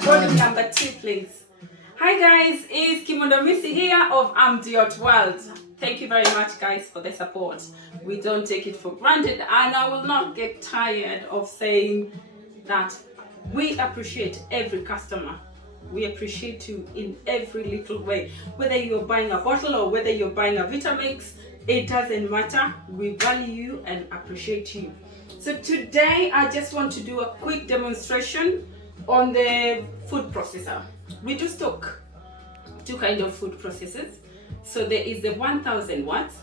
volume number 2, please. Hi guys, it's Kimondo Missy here of Untitled World. Thank you very much guys for the support. We don't take it for granted, and I will not get tired of saying that we appreciate every customer. We appreciate you in every little way. Whether you're buying a bottle or whether you're buying a Vitamix, it doesn't matter. We value you and appreciate you. So today I just want to do a quick demonstration on the food processor. We do stock two kind of food processors. So there is the 1000 watts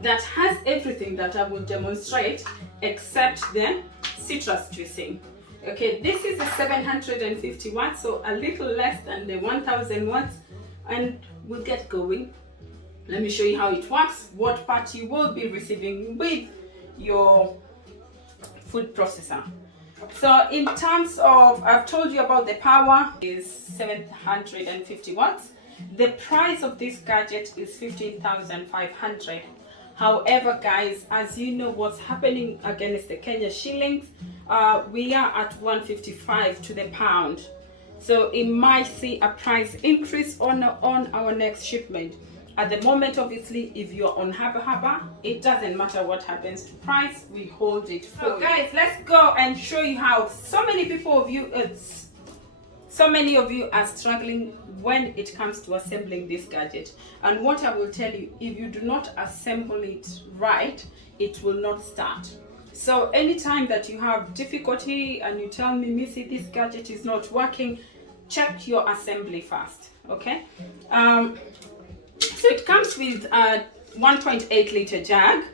that has everything that I will demonstrate except the citrus juicing. Okay, this is a 750 watts, so a little less than the 1000 watts, and we'll get going. Let me show you how it works, what part you will be receiving with your food processor. So in terms of, I've told you about the power is 750 watts. The price of this gadget is 15,500. However guys, as you know what's happening against the Kenya shillings, we are at 155 to the pound. So it might see a price increase on our next shipment. At the moment, obviously, if you're on Haba, it doesn't matter what happens to price, we hold it for you. Guys, let's go and show you how so many of you are struggling when it comes to assembling this gadget. And what I will tell you, if you do not assemble it right, it will not start. So anytime that you have difficulty and you tell me, Missy, this gadget is not working, check your assembly first, okay? So it comes with a 1.8 liter jug,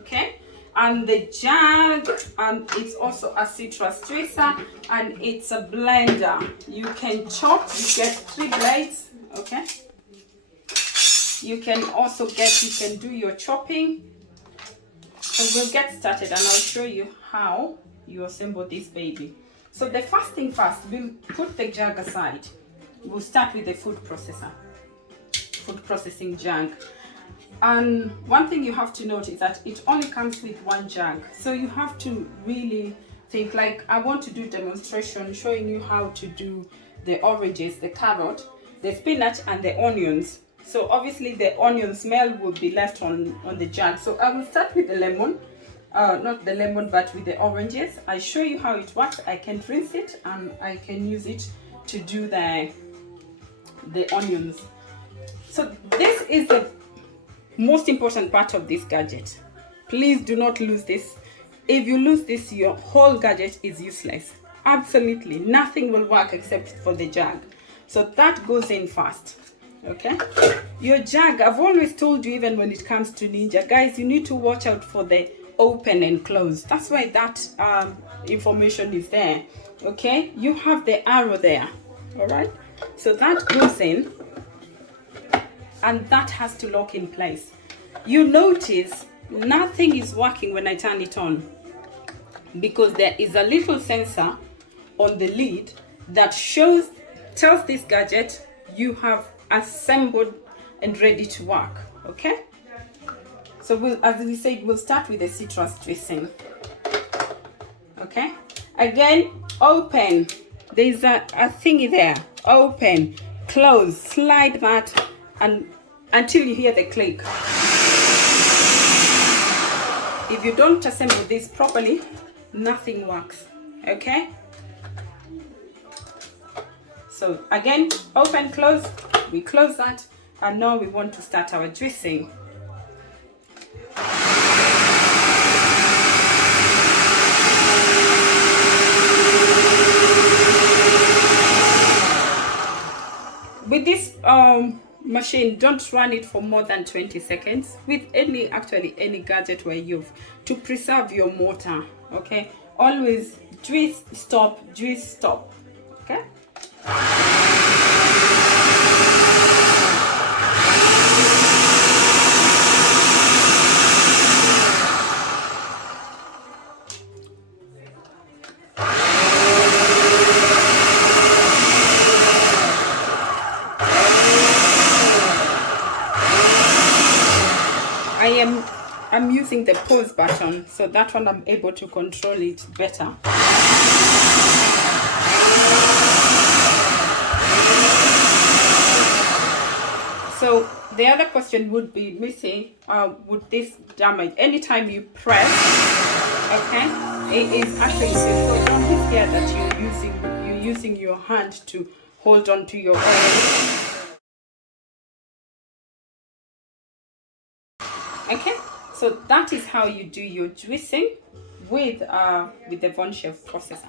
okay? And the jug, and it's also a citrus juicer, and it's a blender. You can chop, you get 3 blades, okay? You can also you can do your chopping. So we'll get started and I'll show you how you assemble this baby. So the first thing first, we'll put the jug aside. We'll start with the food processing jug. And one thing you have to note is that it only comes with 1 jug. So you have to really think, like I want to do demonstration showing you how to do the oranges, the carrot, the spinach and the onions. So obviously the onion smell will be left on the jug. So I will start with the lemon, not the lemon, but with the oranges. I show you how it works. I can rinse it and I can use it to do the onions. So this is the most important part of this gadget. Please do not lose this. If you lose this, your whole gadget is useless. Absolutely nothing will work except for the jug. So that goes in first. Okay, your jug, I've always told you, even when it comes to Ninja, guys, you need to watch out for the open and close. That's why that information is there. Okay, you have the arrow there. All right, so that goes in and that has to lock in place. You notice nothing is working when I turn it on because there is a little sensor on the lid that tells this gadget you have assembled and ready to work. Okay, so as we said, we'll start with the citrus dressing. Okay, again, open, there's a thingy there, open, close, slide that and until you hear the click. If you don't assemble this properly, nothing works. Okay, so again, open, close, we close that, and now we want to start our dressing. With this machine, don't run it for more than 20 seconds. With any gadget where you've to preserve your motor. Okay, always juice stop, okay? I'm using the pause button, so that one I'm able to control it better. So the other question would be, Missy, would this damage anytime you press? Okay, it is actually safe. So don't be scared that you're using your hand to hold on to your oil. Okay, so that is how you do your juicing with the Von Chef processor.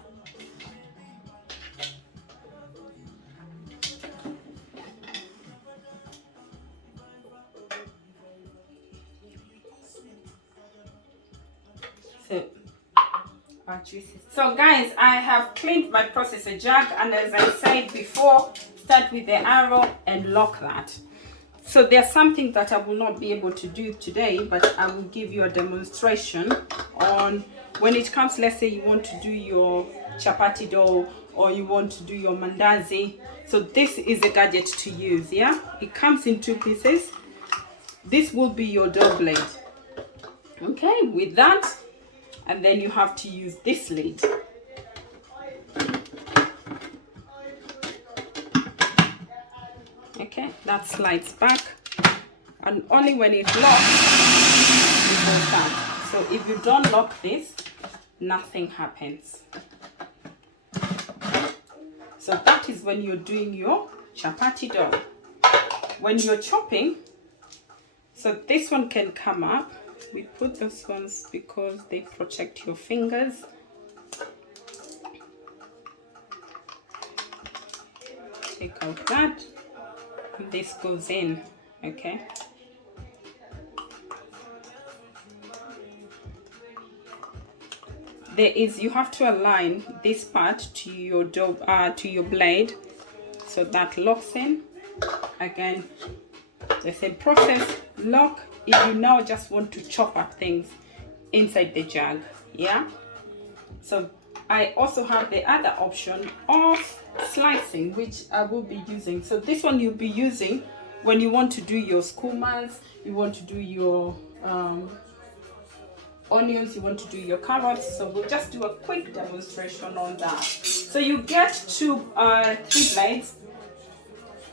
So guys, I have cleaned my processor jug, and as I said before, start with the arrow and lock that. So there's something that I will not be able to do today, but I will give you a demonstration on when it comes, let's say you want to do your chapati dough or you want to do your mandazi. So this is a gadget to use. Yeah, it comes in 2 pieces. This will be your dough blade. Okay, with that, and then you have to use this lid. Okay, that slides back, and only when it locks it goes down. So if you don't lock this, nothing happens. So that is when you're doing your chapati dough. When you're chopping, so this one can come up. We put those ones because they protect your fingers. Take out that, and this goes in. Okay, you have to align this part to your dough, to your blade, so that locks in. Again, the same process, lock if you now just want to chop up things inside the jug. Yeah, so I also have the other option of slicing, which I will be using. So this one you'll be using when you want to do your skumas, you want to do your onions, you want to do your carrots. So we'll just do a quick demonstration on that. So you get 3 blades.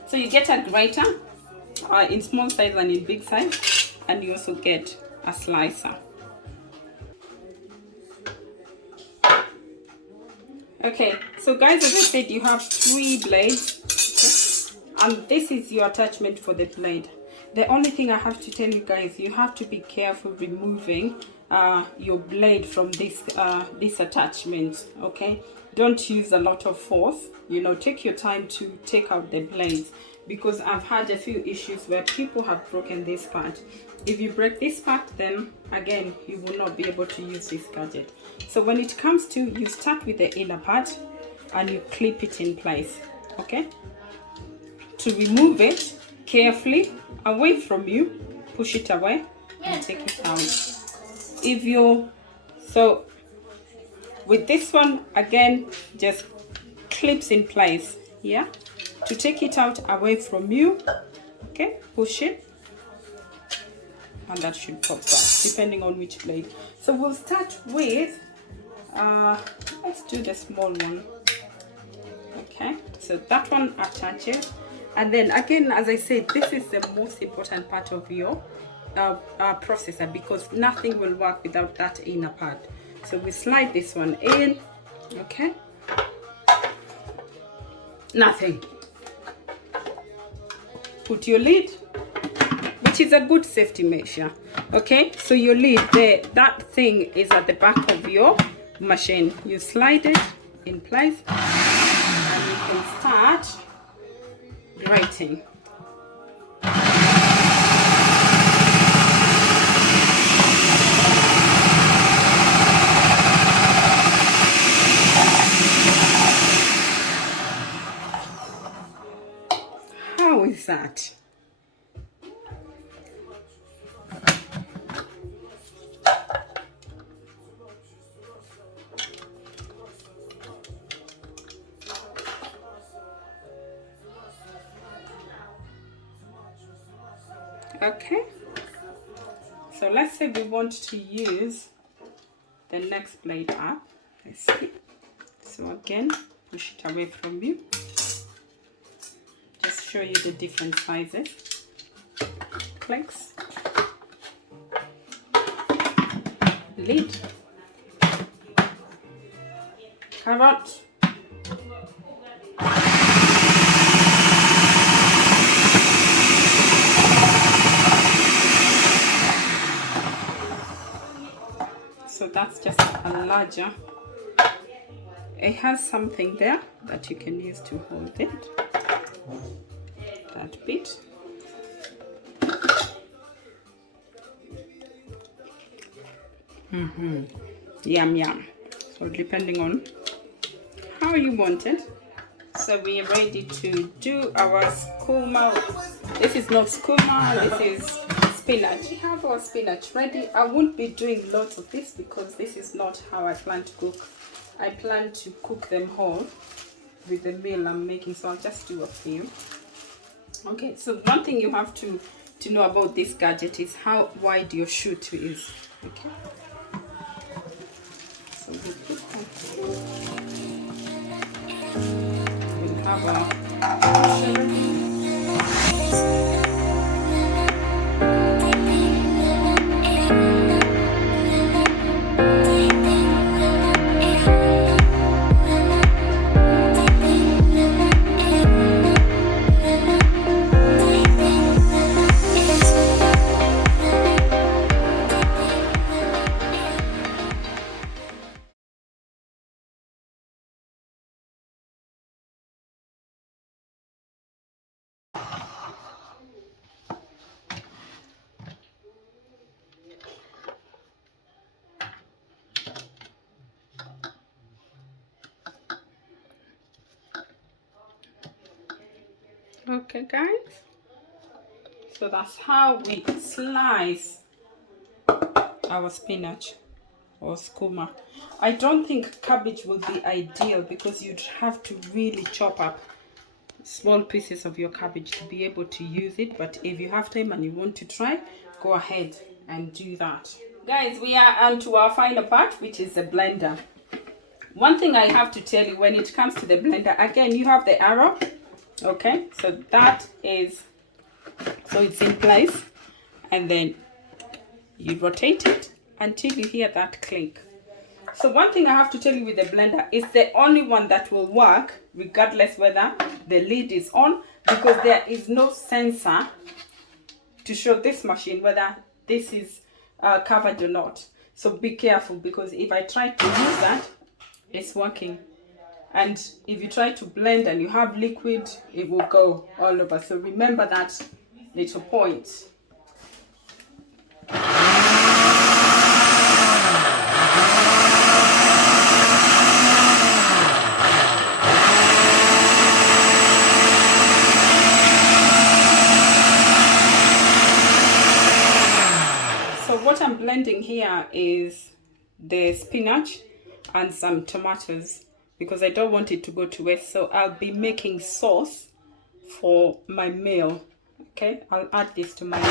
So you get a grater in small size and in big size, and you also get a slicer. Okay, so guys, as I said, you have 3 blades, okay? And this is your attachment for the blade. The only thing I have to tell you guys, you have to be careful removing your blade from this attachment. Okay, don't use a lot of force. You know, take your time to take out the blades, because I've had a few issues where people have broken this part. If you break this part, then again you will not be able to use this gadget. So when it comes to, you start with the inner part and you clip it in place. Okay, to remove it carefully away from you, push it away and take it out. If you, so with this one, again, just clips in place. Yeah, to take it out away from you, okay, push it, and that should pop back depending on which blade. So we'll start with let's do the small one. Okay, so that one attaches, and then again, as I said, this is the most important part of your processor, because nothing will work without that inner part. So we slide this one in. Okay, nothing. Put your lid, which is a good safety measure. Okay, so your lid there, that thing is at the back of your machine. You slide it in place and you can start grating. How is that? Okay, so let's say we want to use the next blade up. Let's see. So again, push it away from you. Just show you the different sizes. flakes, lid, carrot, so that's just a larger. It has something there that you can use to hold it, that bit. Yum yum. So depending on how you want it. So we are ready to do our skooma. This is not skooma, this is spinach. We have our spinach ready. I won't be doing lots of this because this is not how I plan to cook. I plan to cook them whole with the meal I'm making, so I'll just do a few. Okay, so one thing you have to know about this gadget is how wide your chute is. Okay, so we put that. We'll have our ready. Okay guys, so that's how we slice our spinach or skooma. I don't think cabbage will be ideal because you'd have to really chop up small pieces of your cabbage to be able to use it, but if you have time and you want to try, go ahead and do that. Guys, we are on to our final part, which is the blender. One thing I have to tell you when it comes to the blender, again, you have the arrow. Okay, so that is, so it's in place, and then you rotate it until you hear that click. So one thing I have to tell you with the blender is the only one that will work regardless whether the lid is on, because there is no sensor to show this machine whether this is covered or not. So be careful, because if I try to use that, it's working. And if you try to blend and you have liquid, it will go all over. So remember that little point. So what I'm blending here is the spinach and some tomatoes, because I don't want it to go to waste. So I'll be making sauce for my meal. Okay, I'll add this to my meal.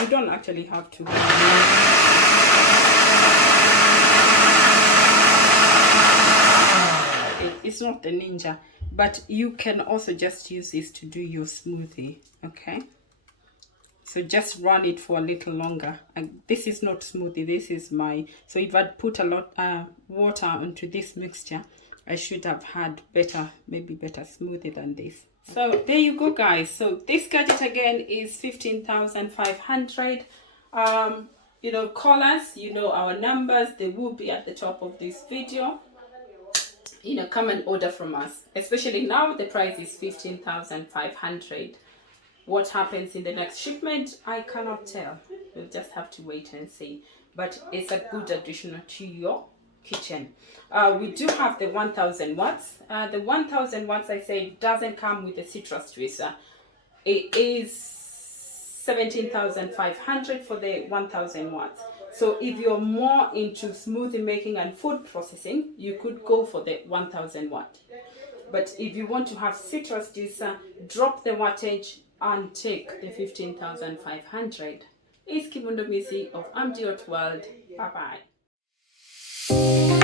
You don't actually have to. It's not the ninja, but you can also just use this to do your smoothie. Okay, so just run it for a little longer. And this is not smoothie, this is my, so if I'd put a lot water onto this mixture, I should have had better, maybe better smoothie than this. So there you go guys. So this gadget again is 15,500. You know, call us, you know our numbers, they will be at the top of this video. You know, come and order from us, especially now the price is 15,500. What happens in the next shipment, I cannot tell. We'll just have to wait and see. But it's a good addition to your kitchen. We do have the 1000 watts. The 1000 watts, I say, doesn't come with the citrus juicer. It is 17,500 for the 1000 watts. So if you're more into smoothie making and food processing, you could go for the 1000 watt. But if you want to have citrus juicer, drop the wattage and take the 15,500. It's Kimondo Missy of Untitled Chapter. Bye bye.